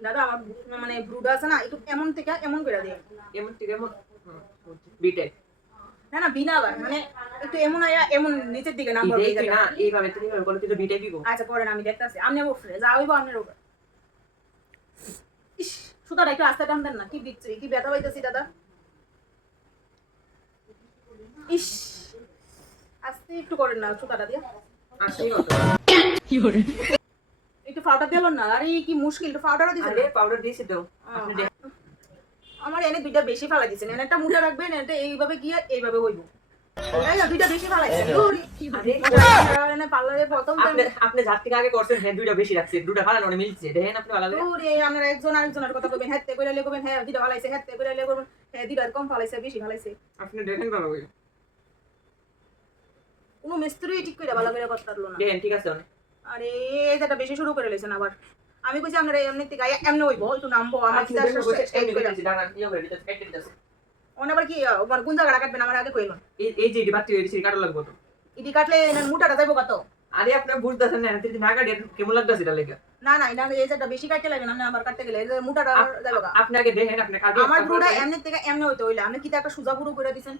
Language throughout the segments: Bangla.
দাদা আমার মানে ব্রুডা আছে না একটু এমন থেকে এমন করে দিয়ে এমন ঠিক এমন বিটে না না বিনা আবার মানে একটু এমন আয়া এমন নিচের দিকে নাম বিটে কি না এইভাবে তুমি এইভাবে করলে তুই বিটে দিব। আচ্ছা করেন আমি দেখতেছি। আপনি উপরে যা হইব আপনার উপরে ইস সুতাটা একটু আস্তে টান দেন না কি বিচ্ছি কি ব্যথা পাইতেছি দাদা। ইস আস্তে একটু করেন না সুতাটা দিয়ে। আসলেই হতো একটু দিল না? আরে কি মুশকিল দিছে আরে পাউডার দিয়েছি তো। আমার এনে দুইটা বেশি ফালা দিছেন এনে একটা মুঠে রাখবেন এটা এইভাবে গিয়ে এইভাবে হইব। দুইটা বেশি ফালাইছেন এনে পার্লারে প্রথম আপনি আপনি যার থেকে আগে করছেন হ্যাঁ দুইটা বেশি রাখছে। দুটা ভালো মিলছে। দেখেন আপনি ভালো করে আপনারা একজন আরেকজনের কথা কইবেন হেতে কইরা লে কইবেন হ্যাঁ দুইটা ফালাইছে হেতে কইরা লে কইবেন। হ্যাঁ দুইটা কম ফালাইছে বেশি ফালাইছে। আপনি দেখেন ভালো করে। কোনো মিস্ত্রি ঠিক করে ভালো করে করতে পারল না। দেখেন ঠিক আছে অনেক। আরে এটা বেশি শুরু করে লেছেন আবার। আমি কইছি আপনারা এমনি হইব একটু নামবো আমার আপনি কি ইয়ে অন আবার কি আমার কোন কাটবেন আমার আগে কইলেন এই যে ডিবাতি কাটো লাগবে তো। ইডি কাটলে এনার মুটাটা যাইবো কত? আরে আপনি বুঝতেছেন না তুই না কাটে কেমন লাগতেছে এটা লেগে? না না এটা এই যেটা বেশি কাটতে লাগে না আমি আবার কাটতে গেলে এই মুটাটা যাইবো গা। আপনাকে দেখেন আপনি কাটে আমার ব্রুটা এমনি থেকে এমনি হইতে হইলে আপনি কি একটা সুজা বুড়ো করে দিছেন?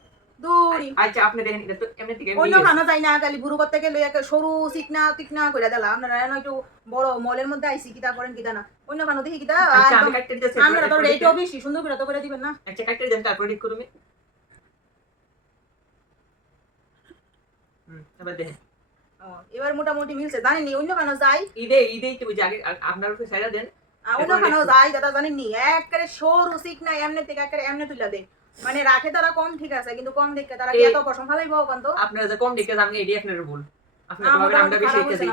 আচ্ছা আপনি দেখেন এটা তো এমনি থেকে অন্য খানা যাই না গালি বুড়ো করতে গেলে সরু চিকনা টিকনা করে দিলাম আপনারা এনে একটু বড় মলের মধ্যে আইসি কিতা করেন কিতা না। অন্য খানো দেখি কিতা? আচ্ছা আমি একদম- কাটতে দিতেছি আমরা তো রেটও বেশি সুন্দর করে তো করে দিবেন না। আচ্ছা কাটতে দেন তারপর ঠিক করুন হুম এবার দেখেন। এবার মোটামুটি মিলছে জানেননি? অন্য খানো যাই। ঈদে ঈদেই তো বুঝি আগে আপনার সাইডা দেন। অন্য খানো যাই দাদা জানেননি? একেবারে সরু চিকনা এমনি থেকে একেবারে এমনি তুলে দেয় মানে রাখে তারা কম ঠিক আছে কিন্তু কম দেখে তারা কি এত পশম ফালাইবো কন্ত আপনারা যে কম দেখে আমি এডি আপনার ভুল। আপনার আমরা বেশি দেখেছি